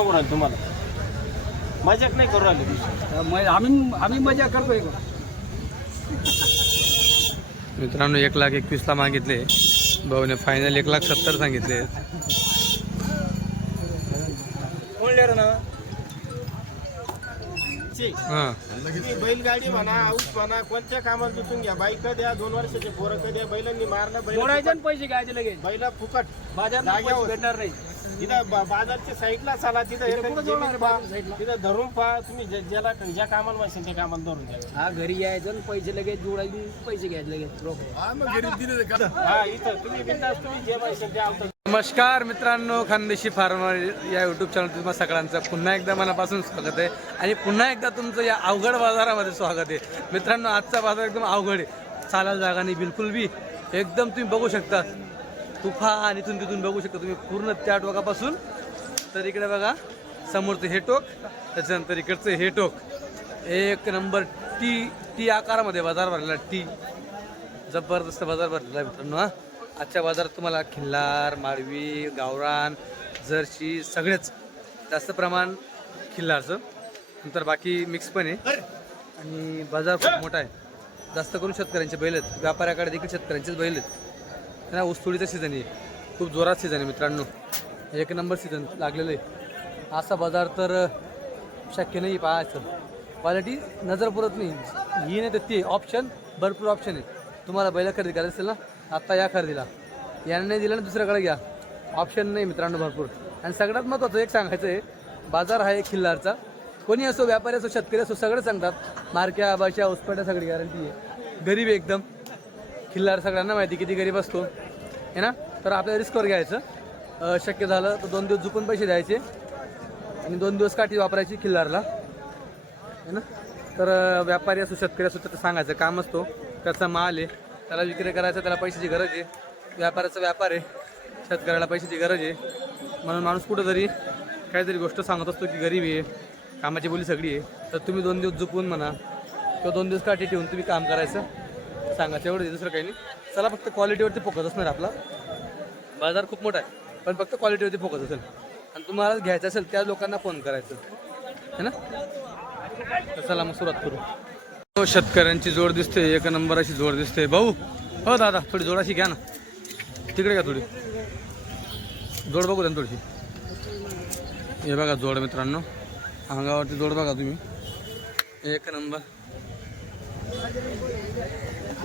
करू राहिले तुम्हाला? मजाक नाही करू राहिले तुम्ही. आम्ही आम्ही मजा करतोय मित्रांनो एक लाख एकवीसला मागितले. भाऊने फायनल एक लाख सत्तर सांगितले. हां. तुम्ही बैलगाडी म्हणा आऊस म्हणा कोणत्या कामाला जुटून घ्या. बाईक द्या दोन वर्षाचे पोरं द्या बैलांनी मारणं बैल जोडायचे आणि पैसे घ्यायचे लगेच. बैला फुकट. बाजार जाग्यावर. भेटणार नाही. तिथं बा- बाजारच्या साईडला चाला तिथं तिथं कुठं साईडला? तिथं धरून पहा तुम्ही ज्या- ज्याला ज्या कामाला वाटेल त्या कामाला धरून द्या हा घरी यायचं आणि पैसे लगेच जोडायचे पैसे घ्यायचे लगेच रोख हा इथं तुम्ही बिंदास तुम्ही जे वाटेल ते आमचं. नमस्कार मित्रांनो खानदेशी फार्मर या यूट्यूब चॅनल तुम्हाला सगळ्यांचं पुन्हा एकदा मनापासून स्वागत आहे. आणि पुन्हा एकदा तुमचं या अवघड बाजारामध्ये स्वागत आहे. मित्रांनो आजचा बाजार एकदम अवघड आहे. चालायला जागा नाही बिलकुल बी. एकदम तुम्ही बघू शकता. तुफा आणि इथून तिथून बघू शकता तुम्ही. पूर्ण त्या टोकापासून. तर इकडे बघा समोरचं हे टोक त्याच्यानंतर इकडचं हे टोक. एक नंबर टी टी आकारामध्ये बाजार भरलेला टी. जबरदस्त बाजार भरलेला मित्रांनो हा. आजच्या बाजारात तुम्हाला खिल्लार माळवी गावरान जर्शी सगळेच जास्त प्रमाण खिल्लारचं. नंतर बाकी मिक्स पण आहे. आणि बाजार खूप मोठा आहे. जास्त करून शेतकऱ्यांचे बैल आहेत. व्यापाऱ्याकडे देखील शेतकऱ्यांचेच बैल आहेत. ना ऊसतोडीचा सीझन आहे. खूप जोरात सीझन आहे मित्रांनो. एक नंबर सीझन लागलेलं आहे. असा बाजार तर शक्य नाही पाहायचं. क्वालिटी नजर पुरत नाही. ही नाही तर ती ऑप्शन भरपूर ऑप्शन आहे. तुम्हाला बैला खरेदी करायचं असेल ना आत्ता या खरेदीला. याने नाही दिलं ना दुसऱ्याकडे घ्या. ऑप्शन नाही मित्रांनो भरपूर. आणि सगळ्यात महत्त्वाचं एक सांगायचं आहे बाजार हा एक खिल्लारचा. कोणी असो व्यापारी असो शेतकरी असो सगळे सांगतात मार्क्या बाशा उसपाट्या सगळी गॅरंटी आहे. गरीब एकदम. खिल्लार सगळ्यांना माहिती किती गरीब असतो. आहे ना? तर आपल्याला रिस्कवर घ्यायचं. शक्य झालं तर दोन दिवस झुकून पैसे द्यायचे. आणि दोन दिवस काठी वापरायची खिल्लारला. है ना? तर व्यापारी असो शेतकरी असो त्याचं सांगायचं. काम असतो. त्याचा माल आहे. त्याला विक्री करायचा त्याला पैशाची गरज आहे. व्यापाराचा व्यापार आहे. शेतकऱ्याला पैशाची गरज आहे. म्हणून माणूस कुठंतरी काहीतरी गोष्ट सांगत असतो की गरीब आहे. कामाची बोली सगळी आहे. तर तुम्ही दोन दिवस झुकवून म्हणा किंवा दोन दिवस काठी ठेवून तुम्ही काम करायचं. सांगायचं एवढं दुसरं काही नाही. चला फक्त क्वालिटीवरती फोकस असणार आपला. बाजार खूप मोठा आहे पण फक्त क्वालिटीवरती फोकस असेल. आणि तुम्हाला घ्यायचं असेल त्या लोकांना फोन करायचं. है ना? तर चला मग सुरुवात करू. हो शेतकऱ्यांची जोड दिसते एक नंबर अशी जोड दिसते. भाऊ हो दादा थोडी जोडाशी घ्या ना. तिकडे घ्या थोडी. जोड बघू द्या ना थोडीशी. हे बघा जोड मित्रांनो. अंगावरती जोड बघा तुम्ही. एक नंबर.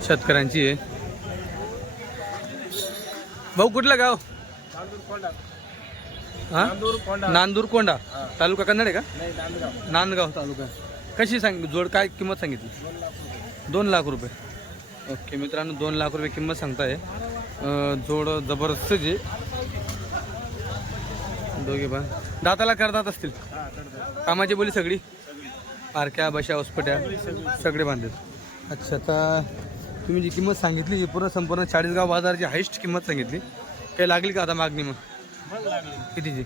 शेतकऱ्यांची आहे. भाऊ कुठलं गाव? हा? नांदूर कोंडा. तालुका कन्नड आहे का? नांदगाव. तालुका. कशी सांग जोड काय किंमत सांगितली? दोन लाख रुपये. ओके मित्रांनो दोन लाख रुपये किंमत सांगताय. जोड जबरदस्त आहे दोघे पण. दाताला करतात असतील. कामाची बोली सगळी. पारख्या बशा उसपट्या सगळे बांधतात अच्छा आता तुम्ही जी किंमत सांगितली ही पूर्ण संपूर्ण चाळीसगाव बाजारची हायस्ट किंमत सांगितली. काही लागली का आता मागणी मग? कितीची?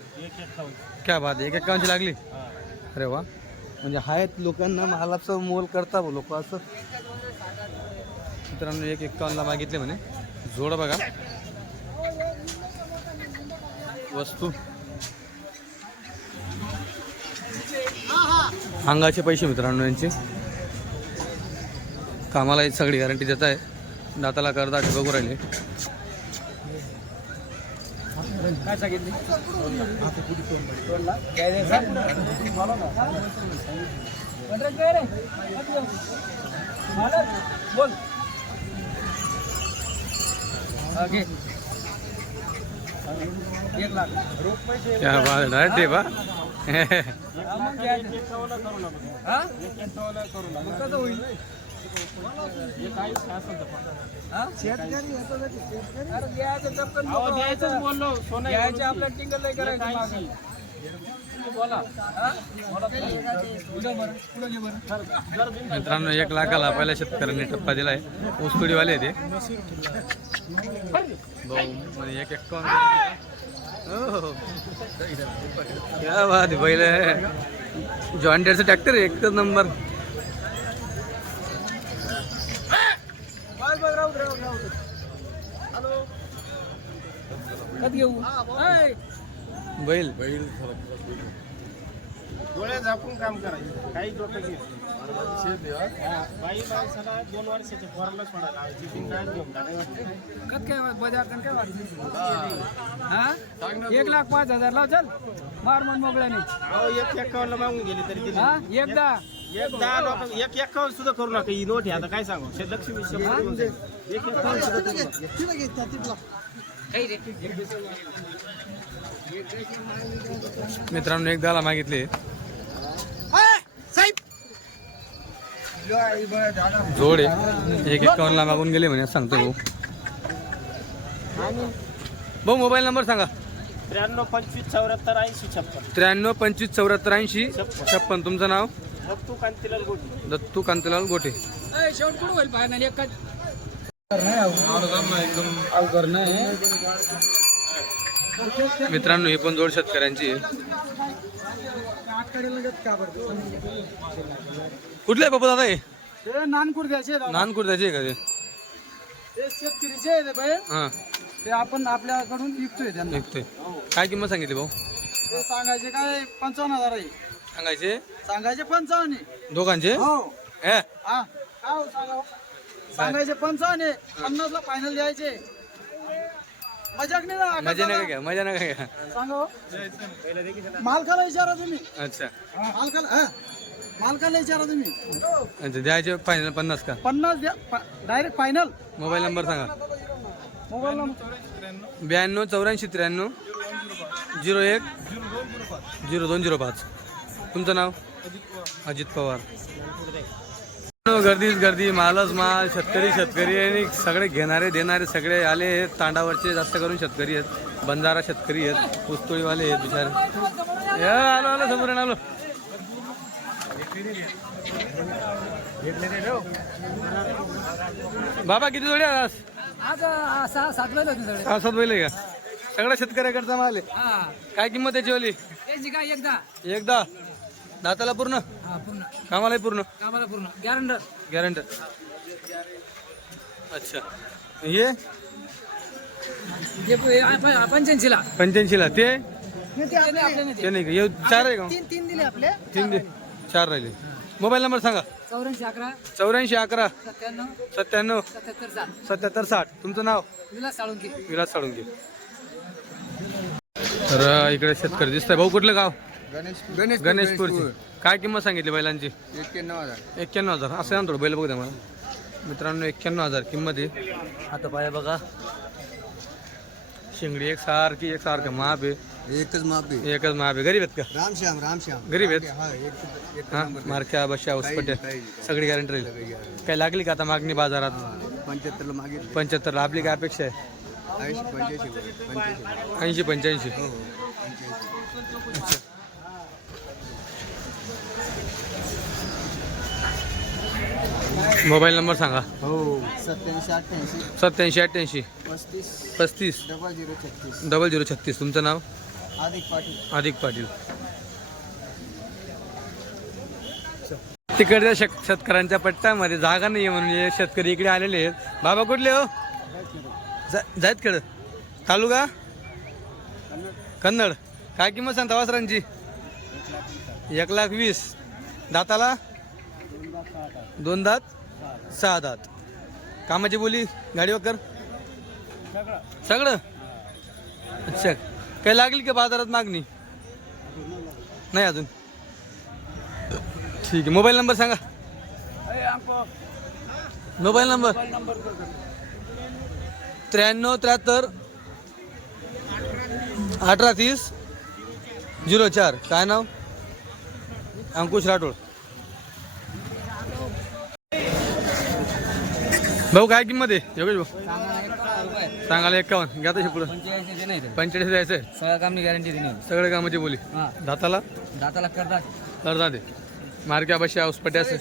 क्या बात आहे एक एकावनची लागली? अरे वा. म्हणजे आहेत लोकांना मालाचं मोल करता लोक असं. मित्रांनो एक एकावन्नला मागितले म्हणे. जोड बघा. वस्तू. अंगाचे पैसे मित्रांनो यांचे. कामाला ही सगळी गॅरंटी देत आहे. दाताला करदाट बघू राहिले. काय सांगितले? बोला. आहे बा. हा, करू नका बोललो सोनं घ्यायचे आपल्या टिंगल नाही करायचं बोला. हा? बोला. मित्रांनो एक लाखाला पहिल्या शेतकऱ्यांनी टप्पा दिलाय. ऊसतोडीवाले ते भाऊ म्हणजे एक एक हो. क्या बात जॉईन डेअरचं ट्रॅक्टर आहे एकच नंबर. कधी घेऊ ऐ, बैल. डोळे झाकून काम करायचं काही डोकं घेत नाही. बाई माणसाला दोन वर्षाच्या पोराला सोडायला लावायची. ती काय घेऊन टाकायची. कत काय बाजार कन काय वाटत एक लाख पाच हजार. लाव चल. मार मन मोकळ्याने अहो एक एक्कावन्न मागून गेली तरी दिली हा? एकदा. एक दहा लोक एक एक्कावन्न सुद्धा करू नका. ही नोट आहे. आता काय सांगू? शे- लक्ष्मी शंभर देऊन जाईल. एक एक्कावन्न सुद्धा करू नका. मित्रांनो एक दाला मागितले. जोड आहे. एक एकावन्नला मागून गेले म्हणे असं सांगतो भाऊ. भाऊ मोबाईल नंबर सांगा. त्र्याण्णव पंचवीस चौऱ्याहत्तर ऐंशी छप्पन. त्र्याण्णव पंचवीस चौऱ्याहत्तर ऐंशी छप्पन. तुमचं नाव? दत्तू कांतीलाल गोटी. दत्तू कांतीलाल गोटे शेवट कुठं होईल फायनल एक मित्रांनो हे पण जोड शेतकऱ्यांची. कुठले आहे बाबू दादा हे? द्यायचे नानकुर त्याचे आहे का ते? ते शेतकरीचे आहे ते बाई हां. ते आपण आपल्याकडून विकतोय त्यांना. निघतोय काय किंमत सांगितली भाऊ? ते सांगायचे काय पंचावन्न हजार आहे. सांगायचे? सांगायचे पंचावन्न. दोघांचे? हो. हे? हा. काय हो सांगा? सांगायचे पंचावन्न. पन्नास ला फायनल द्यायचे. मजाक नाही ना मजा नका घ्या मजा नका घ्या. सांगा. मालकाला विचारा तुम्ही. अच्छा. मालकाला हा. मालकाला विचारा तुम्ही. अच्छा द्यायचे फायनल पन्नास का? पन्नास द्या डायरेक्ट फायनल मोबाईल नंबर सांगा. Mobile number. ब्याण्णव चौऱ्याऐंशी त्र्याण्णव झिरो एक झिरो दोन झिरो पाच. तुमचं नाव? अजित पवार. गर्दीच गर्दी मालच माल शेतकरी शेतकरी आणि सगळे घेणारे देणारे सगळे आले आहेत. तांडावरचे जास्त करून शेतकरी आहेत. बंजारा शेतकरी आहेत. ऊसतोळीवाले आहेत बिचारे. या आलो आलो समोर आलो. बाबा किती जोडी आज? सहा सात वेळ होती सगळे हा सात बैल आहे का? सगळ्या शेतकऱ्याकडचा माल आहे. हा. काय किंमत त्याची वाली? एकदा. एकदा. दाताला पूर्ण? हा पूर्ण. कामालाही पूर्ण? कामाला पूर्ण. गॅरंटर गॅरंटर अच्छा. हे? पंच्याऐंशीला. पंच्याऐंशीला. ते? नाही का? हे चार आहे का? तीन तीन दिले आपले. तीन दे चार राहिले. मोबाईल नंबर सांगा. चौऱ्याऐंशी अकरा. चौऱ्याऐंशी अकरा. सत्त्याण्णव. सत्त्याण्णव. सत्याहत्तर सात सत्याहत्तर साठ. तुमचं नाव? विलास साळुंके. विलास साळुंके. तर इकडे शेतकरी दिसतंय. भाऊ कुठलं गाव? गणेश गणेशपूरची. काय किंमत सांगितली बैलांची? एक्क्याण्णव हजार. एक्क्याण्णव हजार. असं आहे ना थोडं बैल बघू द्या मला. मित्रांनो एक्क्याण्णव हजार किंमत आहे. आता पाया बघा. शिंगडी एक सारखी एक सारखं माप आहे. एकच मापी एकच माप आहे. गरीब आहेत का? रामश्याम रामश्याम गरीब आहेत? हा एक एक हा? मारक्या बशा उसपट्या सगळी गॅरंटी राहील. काही लागली का आता मागणी बाजारात? पंच्याहत्तरला मागितलं. पंच्याहत्तर आपली काय अपेक्षा आहे? ऐंशी पंच्याऐंशी पंच्याऐंशी. ऐंशी पंच्याऐंशी. हो पंच्याऐंशी. मोबाईल नंबर सांगा. हो. सत्याऐंशी अठ्ठ्याऐंशी. सत्याऐंशी अठ्ठ्याऐंशी. पस्तीस. पस्तीस. डबल झिरो छत्तीस. डबल झिरो छत्तीस. तुमचं नाव? अधिक पाटील. अधिक पाटील. तिकडच्या शेत शेतकऱ्यांच्या पट्ट्यामध्ये जागा नाही आहे म्हणून हे शेतकरी इकडे आलेले आहेत. बाबा कुठले हो? जायत खेळ तालुका? कन्नड. काय किंमत सांगता वासरांची? एक लाख वीस. दाताला? दोन दात? सहा दात. कामाची बोली गाडी वकर सगळं? अच्छा. काही लागेल का बाजारात मागणी? नाही अजून. ठीक आहे. मोबाईल नंबर सांगा. Mobile number? त्र्याण्णव त्र्याहत्तर अठरा तीस झिरो चार. काय नाव? अंकुश राठोड. भाऊ काय किंमत आहे? योगेश भाऊ. सांगायला एक्कावन्न. घ्या तशी पुढं. पंचेचाळीस द्यायचं सगळ्या कामनी गॅरंटी दिली सगळे कामाची बोली. हा. दाताला? दाताला करतात. मार्क्या बशा उसपट्या असेल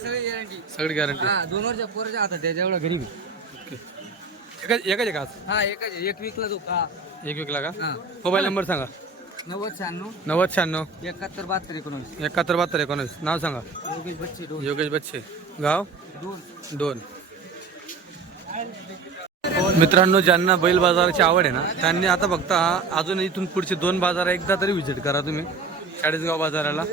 सगळी गॅरंटी हा दोन वर्ष पोराच्या हातात त्याच्या एवढा गरीब आहे. एकाच एकाच का? हा एकाच एक विकला तो का? एक विकला का? हा. मोबाईल नंबर सांगा. नव्वद शहाण्णव. नव्वद शहाण्णव. एकाहत्तर बहात्तर एकोणवीस. एकाहत्तर बहात्तर एकोणीस नाव सांगा. योगेश बच्चे योगेश बच्चे. गाव? दोन. दोन. मित्रांनो ज्यांना बैल बाजाराची आवड आहे ना त्यांनी आता बघता अजून इथून पुढचे दोन बाजार एकदा तरी व्हिजिट करा तुम्ही. चाळीसगाव बाजाराला.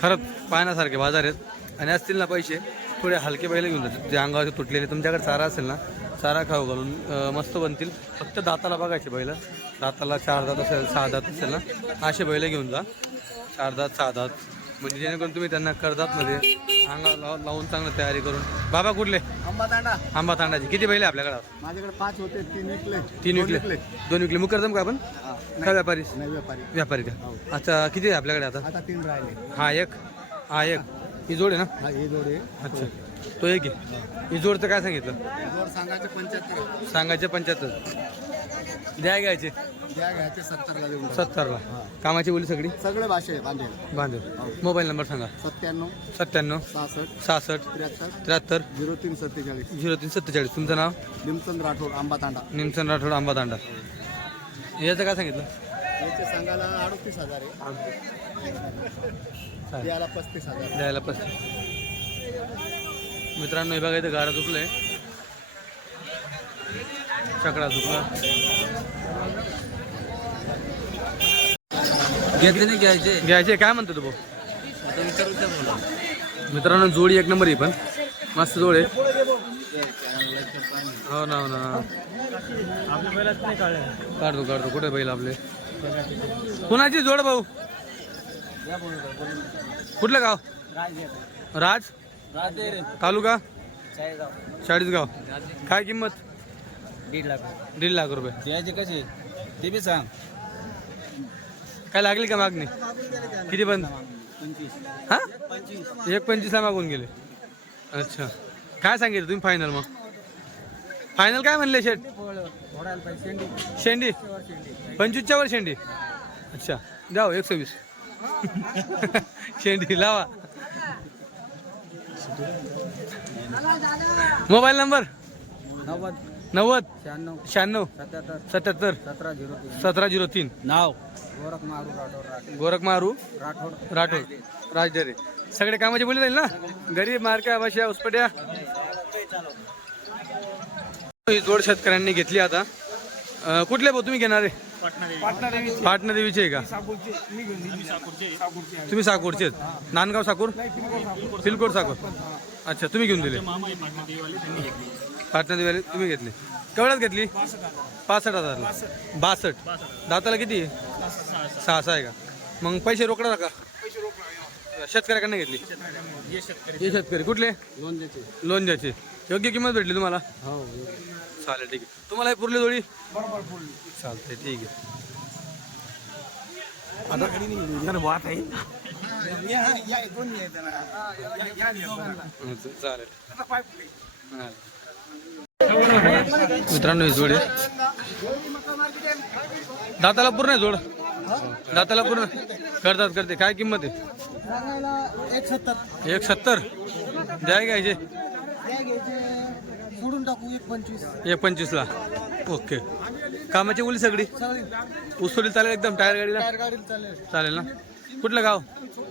खरंच पाहण्यासारखे बाजार आहेत. आणि असतील ना पैसे थोडे हलके बैल घेऊन जातात. जे अंगावर तुटलेले तुमच्याकडे चारा असेल ना चारा खाऊ घालून मस्त बनतील. फक्त दाताला बघायचे बैल. दाताला चार दात असेल सहा दात असेल ना असे बैल घेऊन जा. चार दात सहा दात. म्हणजे जेणेकरून तुम्ही त्यांना कर्जातमध्ये अंगा लाव- लावून चांगलं तयारी करून. बाबा कुठले? आंबा तांडाची किती बैल आहे आपल्याकडे? माझ्याकडे पाच होते तीन विकले. तीन विकले. दोन विकले. मुकरदम का आपण? का व्यापारी? नाही व्यापारी. व्यापारी का? अच्छा किती आहे आपल्याकडे आता? आता तीन राहिले. हा एक. हा एक. ही जोड आहे ना? हा हे जोडे अच्छा. तो एक आहे. ही जोडचं काय सांगितलं? जोड सांगायचे पंच्याहत्तर सांगायचे पंच्याहत्तर. द्या घ्यायचे. द्या घ्यायचे सत्तरला देऊन टाका. सत्तरला. कामाची बोली सगळी? सगळे भाषे बांधेल बांधव मोबाईल नंबर सांगा. सत्त्याण्णव सत्त्याण्णव सहासष्ट सहासष्ट त्र्याहत्तर त्र्याहत्तर झिरो तीन सत्तेचाळीस. झिरो तीन सत्तेचाळीस. तुमचं नाव? भीमचंद राठोड आंबा तांडा. निमसन राठोड आंबा याचं काय सांगितलं? याचे सांगायला अडतीस हजार आहे. चालेल याला पस्तीस हजार. द्यायला पण मित्रांनो हे बघा इथं गाडा चुकलंय चकडा चुकला घेतले नाही घ्यायचे. घ्यायचे काय म्हणतो तू भाऊ? मित्रांनो जोडी एक नंबर आहे पण. मस्त जोड आहे. हो ना हो ना. आपल्या बैलाच नाही काढले काढतो काढतो. कुठे बैल आपले? कुणाची जोड भाऊ? कुठलं गाव? राज? तालुका? चाळीसगाव. काय किंमत? दीड लाख. दीड लाख रुपये. द्यायचे कसे? ते बी सांग. काय लागली का मागणी? किती पण? हा? एक पंचवीसला मागून गेले. अच्छा. काय सांगितलं तुम्ही फायनल मग? फायनल काय म्हणले शेट शेंडी. पंचवीसच्या वर शेंडी. अच्छा. द्या एक सव्वीस. शेंडी लावा. Mobile number? नव्वद. नव्वद? शहाण्णव. शहाण्णव. सत्याहत्तर. सत्याहत्तर. सतरा झिरो तीन. सतरा झिरो तीन. नाव? गोरख मारू राठोड गोरख मारू? राठोड. राठोड. राजदरे. सगळे कामाचे बोलले जाईल ना? गरीब मारक्या भाषा उसपट्या. ही जोड शेतकऱ्यांनी घेतली आता. कुठले भाऊ तुम्ही घेणारे? पाटणा देवीचे. आहे का? तुम्ही साकूरचे आहेत. नांदगाव साकूर? सिलकोट साकूर. अच्छा तुम्ही घेऊन दिले. पाटणा देवी तुम्ही घेतले. केवढ्यात घेतली? पासष्ट हजारला. बासष्ट. दाताला किती आहे? सहा सहा आहे का? मग पैसे रोकडा का? शेतकऱ्याकडनं घेतली. हे शेतकरी. कुठले? लोन द्यायचे योग्य किंमत भेटली तुम्हाला? हो चालेल ठीक आहे. तुम्हाला हे पुरली जोडी? चालते ठीक आहे. आता चालेल. हा. मित्रांनो ही जोड आहे. दाताला पूर्ण आहे जोड. दाताला पूर्ण. करतात करते. काय किंमत आहे? सांगायला एक सत्तर. एक सत्तर. द्या घ्यायचे. टाकू एक पंचवीस. एक पंचवीसला. ओके. कामाची उली सगळी? सगळी. उसोली चालेल एकदम? टायर गाडीला? टायर गाडीला चालेल. चालेल ना? कुठलं गाव?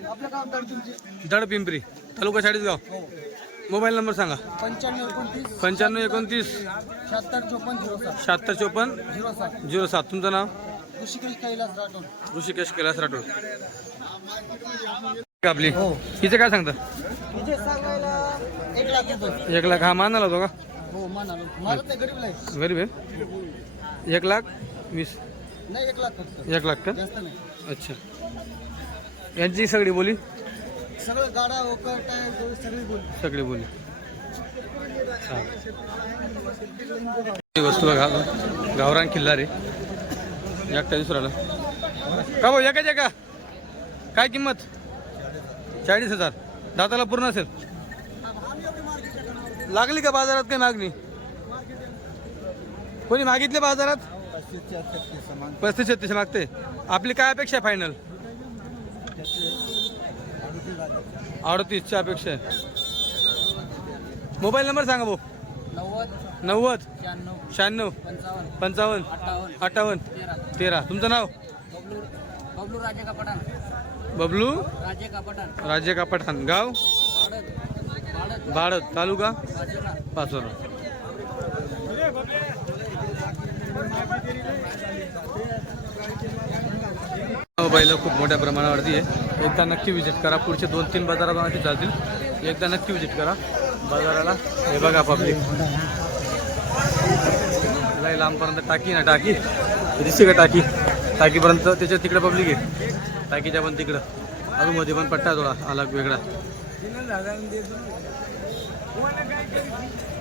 आपलं काम तर तुमचे दड पिंपरी. तालुका चाळीसगाव मोबाईल नंबर सांगा. पंच्याण्णव एकोणतीस. पंच्याण्णव एकोणतीस. शहात्तर चोपन्न झिरो सात. शहात्तर चोपन्न झिरो सात. झिरो सात. तुमचं नाव? ऋषिकेश कैलास राठोड. ऋषिकेश कैलास राठोड. आपली. हिचं काय सांगता? तिचे सांगायला एक लाख रुपये. एक लाख. हा मानाला होतो का? हो गरीब नाही. गरीब आहे? एक लाख वीस? नाही एक लाख फक्त. एक लाख का? जास्त नाही. अच्छा. यांची सगळी बोली? सगळं गाडा ओकर टायर गोळी सगळी बोल. सगळी बोली. ही. वस्तू बघा गावरान किल्ला रे एकटा दुसराला का भाऊ एकाच एका काय किंमत? चाळीस हजार. दाताला पूर्ण असेल. लागली का बाजारात काय मागणी? कोणी मागितले बाजारात? पस्तीस छत्तीस मागते. आपली काय अपेक्षा आहे फायनल अडतीसच्या अपेक्षा आहे. मोबाईल नंबर सांगा भाऊ. नव्वद शहाण्णव पंचावन्न अठ्ठावन्न तेरा. तुमचं नाव? बबलू राजे का पठाण. बबलू राजे का पठाण. राज्य का पठाण. गाव? बाळद तालुका पाचोरा. हो बैल खूप मोठ्या प्रमाणावरती आहे. एकदा नक्की विजिट करा. पुढचे दोन तीन बाजारामध्ये जातील एकदा नक्की विजिट करा. बाजाराला. हे बघा पब्लिक लय लांबपर्यंत टाकी ना टाकी. दिसते का टाकी? टाकीपर्यंत त्याच्या तिकडे पब्लिक आहे. टाकीच्या पण तिकडं. अजून मध्ये पण पट्टा थोडा अलग वेगळा. जिना झाला देतो. कोण काय करीत